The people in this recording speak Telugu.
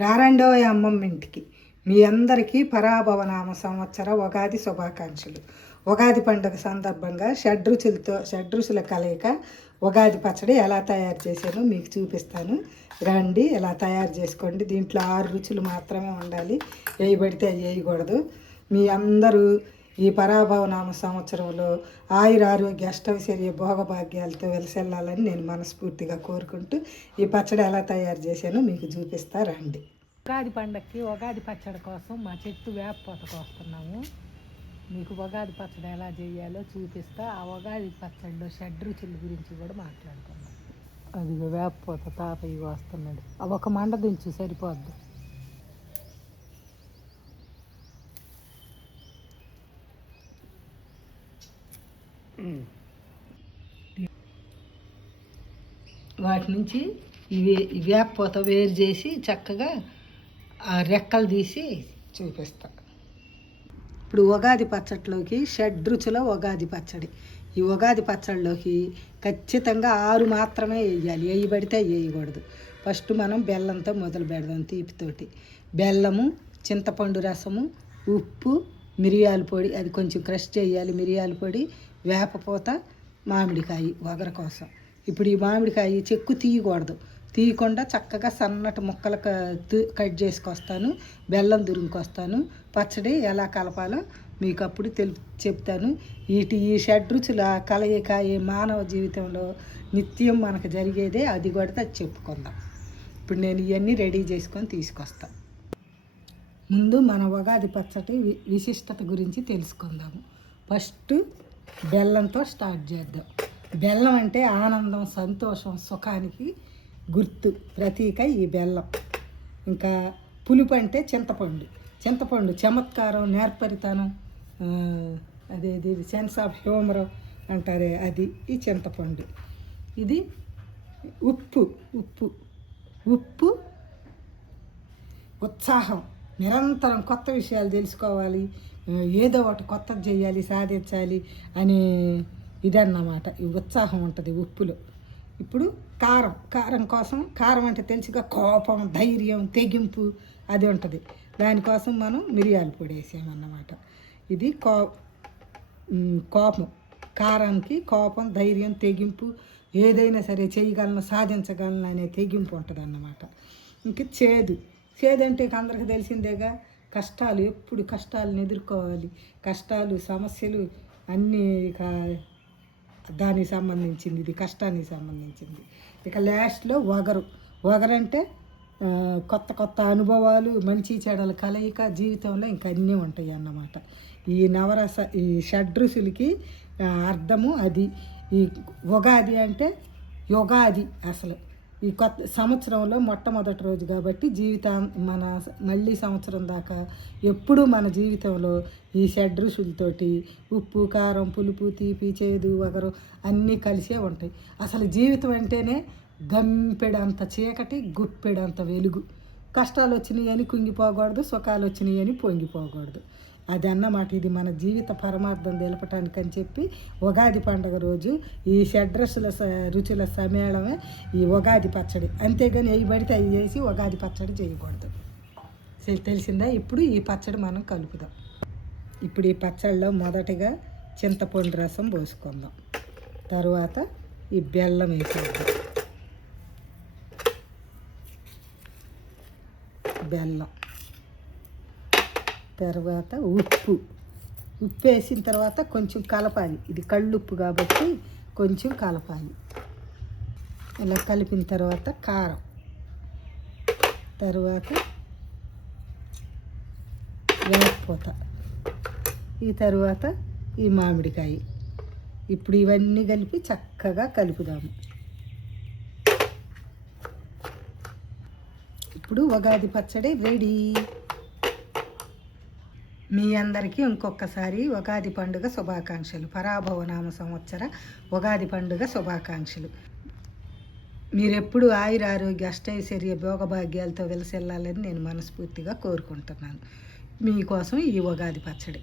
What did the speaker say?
రారండో అమ్మమ్మ ఇంటికి మీ అందరికీ పరాభవనామ సంవత్సర ఉగాది శుభాకాంక్షలు. ఉగాది పండుగ సందర్భంగా షడ్రుచుల కలయిక ఉగాది పచ్చడి ఎలా తయారు చేశానో మీకు చూపిస్తాను. రండి, ఎలా తయారు చేసుకోండి. దీంట్లో 6 రుచులు మాత్రమే ఉండాలి, వేయబడితే వేయకూడదు. మీ అందరూ ఈ పరాభవనామ సంవత్సరంలో ఆయురారోగ్య అష్టైశ్వర్య భోగభాగ్యాలతో వెలసెల్లాలని నేను మనస్ఫూర్తిగా కోరుకుంటూ ఈ పచ్చడి ఎలా తయారు చేశానో మీకు చూపిస్తా. రండి. ఉగాది పండగకి ఉగాది పచ్చడి కోసం మా చెట్టు వేప పూత కోస్తున్నాము. మీకు ఉగాది పచ్చడి ఎలా చేయాలో చూపిస్తా. ఆ ఉగాది పచ్చడిలో షడ్రుచుల గురించి కూడా మాట్లాడుకుందాం. అది వేప పూత తాతయ్య కోస్తున్నాడు. అవి ఒక మండ దించు సరిపోద్ది. వాటి నుంచి ఇవి వేపపోత వేరు చేసి చక్కగా ఆ రెక్కలు తీసి చూపిస్తా. ఇప్పుడు ఉగాది పచ్చడిలోకి షడ్రుచుల ఉగాది పచ్చడి. ఈ ఉగాది పచ్చడిలోకి ఖచ్చితంగా 6 మాత్రమే వేయాలి, వేయబడితే వేయకూడదు. ఫస్ట్ మనం బెల్లంతో మొదలు పెడదాం. తీపితోటి బెల్లము, చింతపండు రసము, ఉప్పు, మిరియాల పొడి, అది కొంచెం క్రష్ చేయాలి, మిరియాల పొడి, వేపపూత, మామిడికాయ వగర కోసం. ఇప్పుడు ఈ మామిడికాయ చెక్కు తీయకుండా చక్కగా సన్నటి ముక్కలు కట్ చేసుకొస్తాను. బెల్లం దురుముకొస్తాను. పచ్చడి ఎలా కలపాలో మీకు అప్పుడు చెప్తాను. ఈ షడ్రుచుల కలయిక ఈ మానవ జీవితంలో నిత్యం మనకు జరిగేదే, అది కూడా అది చెప్పుకుందాం. ఇప్పుడు నేను ఇవన్నీ రెడీ చేసుకొని తీసుకొస్తాను. ముందు మన ఉగాది పచ్చడి విశిష్టత గురించి తెలుసుకుందాము. ఫస్ట్ బెల్లంతో స్టార్ట్ చేద్దాం. బెల్లం అంటే ఆనందం, సంతోషం, సుఖానికి గుర్తు, ప్రతీక ఈ బెల్లం. ఇంకా పులుపు అంటే చింతపండు చమత్కారం, నేర్పరితనం, అదేది సెన్స్ ఆఫ్ హ్యూమర్ అంటారే, అది ఈ చింతపండు. ఇది ఉప్పు ఉత్సాహం, నిరంతరం కొత్త విషయాలు తెలుసుకోవాలి, ఏదో ఒకటి కొత్తది చేయాలి, సాధించాలి అని ఇదన్నమాట. ఈ ఉత్సాహం ఉంటుంది ఉప్పులో. ఇప్పుడు కారం కోసం, కారం అంటే తెలుసుగా కోపం, ధైర్యం, తెగింపు అది ఉంటుంది. దానికోసం మనం మిరియాల పొడి వేసామన్నమాట. ఇది కోపం, కారానికి కోపం, ధైర్యం, తెగింపు, ఏదైనా సరే చేయగలను, సాధించగలను అనే తెగింపు ఉంటుంది అన్నమాట. ఇంక చేదు అంటే అందరికి తెలిసిందేగా, కష్టాలు, ఎప్పుడు కష్టాలను ఎదుర్కోవాలి, కష్టాలు, సమస్యలు అన్నీ దానికి సంబంధించింది, ఇది కష్టానికి సంబంధించింది. ఇక లాస్ట్లో వగరంటే కొత్త అనుభవాలు, మంచి చెడల కలయిక జీవితంలో ఇంకా అన్నీ ఉంటాయి అన్నమాట. ఈ షడ్రుచులకి అర్థము అది. ఈ ఉగాది అంటే యుగాది, అసలు ఈ కొత్త సంవత్సరంలో మొట్టమొదటి రోజు కాబట్టి మన మళ్ళీ సంవత్సరం దాకా ఎప్పుడూ మన జీవితంలో ఈ షడ్రుచులతోటి ఉప్పు, కారం, పులుపు, తీపి, చేదు, వగరు అన్నీ కలిసే ఉంటాయి. అసలు జీవితం అంటేనే గంపెడంత చీకటి, గుప్పెడంత వెలుగు. కష్టాలు వచ్చినాయి అని కుంగిపోకూడదు, సుఖాలు వచ్చినాయి అని పొంగిపోకూడదు. అది అన్నమాట. ఇది మన జీవిత పరమార్థం తెలపటానికని చెప్పి ఉగాది పండుగ రోజు ఈ రుచుల సమ్మేళనమే ఈ ఉగాది పచ్చడి. అంతేగాని అవి పడితే అవి చేసి ఉగాది పచ్చడి చేయకూడదు. తెలిసిందా? ఇప్పుడు ఈ పచ్చడి మనం కలుపుదాం. ఇప్పుడు ఈ పచ్చడిలో మొదటిగా చింతపండు రసం పోసుకుందాం. తర్వాత ఈ బెల్లం వేసేద్దాం. బెల్లం తర్వాత ఉప్పు వేసిన తర్వాత కొంచెం కలపాలి. ఇది కళ్ళుప్పు కాబట్టి కొంచెం కలపాలి. ఇలా కలిపిన తర్వాత కారం, తర్వాత వేపపూత, ఈ తర్వాత ఈ మామిడికాయ. ఇప్పుడు ఇవన్నీ కలిపి చక్కగా కలుపుదాము. ఇప్పుడు ఉగాది పచ్చడి రెడీ. మీ అందరికీ ఇంకొకసారి ఉగాది పండుగ శుభాకాంక్షలు. పరాభవనామ సంవత్సర ఉగాది పండుగ శుభాకాంక్షలు. మీరెప్పుడు ఆయురారోగ్య అష్టైశ్వర్య భోగభాగ్యాలతో వెలసెల్లాలని నేను మనస్ఫూర్తిగా కోరుకుంటున్నాను. మీకోసం ఈ ఉగాది పచ్చడి.